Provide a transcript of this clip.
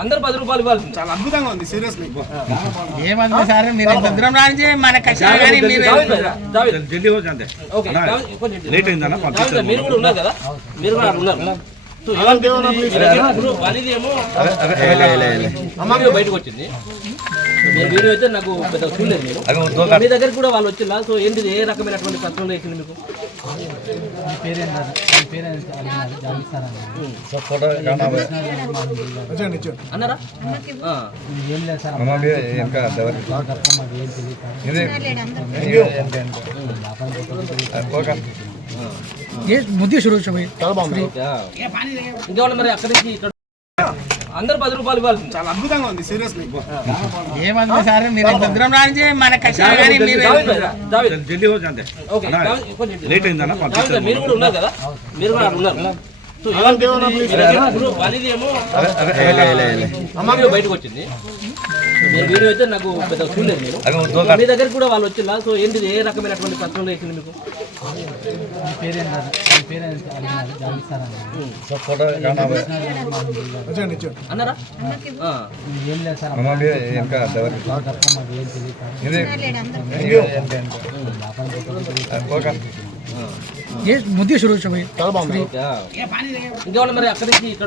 అందరు 10 రూపాయలు ఇవ్వాలి. చాలా అద్భుతంగా ఉంది సీరియస్లీ. ఏమన్నా సార్ మీరు ఇంత దూరం రానించి మన కష్టాలు కానీ మీరు జల్దీ हो जाते ఓకే లేట్ అయిందన్న మీరు కూడా ఉన్నారు కదా, మీరు కూడా ఉన్నారు. సో ఇప్పుడు వాళ్ళది ఏమో బయటకు వచ్చింది. మీరు వీడియో అయితే నాకు పెద్ద చూడలేదు. మీరు మీ దగ్గర కూడా వాళ్ళు వచ్చిందా? సో ఏంటిది, ఏ రకమైనటువంటి కష్టంలో వేసింది మీకు? అన్నారా? ముద్దు షురూ ఇంకేమన్నా మరి అక్కడి నుంచి ఇక్కడ అందరు 10 రూపాయలు ఇవ్వాలి. చాలా అద్భుతంగా ఉంది సీరియస్లీ. ఏమన్నా సార్ మీరు ఇంత దూరం రానించి మన కష్టాలు కానీ మీరు జల్దీ हो जाते ఓకే లేట్ అయిందన్న మీరు కూడా ఉన్నారు కదా, మీరు కూడా ఉన్నారు. సో ఇప్పుడు వాళ్ళది ఏమో బయటకు వచ్చింది. మీరు వీడియో అయితే నాకు పెద్ద చూడలేదు. మీరు మీ దగ్గర కూడా వాళ్ళు వచ్చిందా? సో ఏంటిది, ఏ రకమైనటువంటి కష్టంలో వేసింది మీకు? అన్నారా? ముద్దు షురూ ఇంకేమన్నా మరి అక్కడి నుంచి ఇక్కడ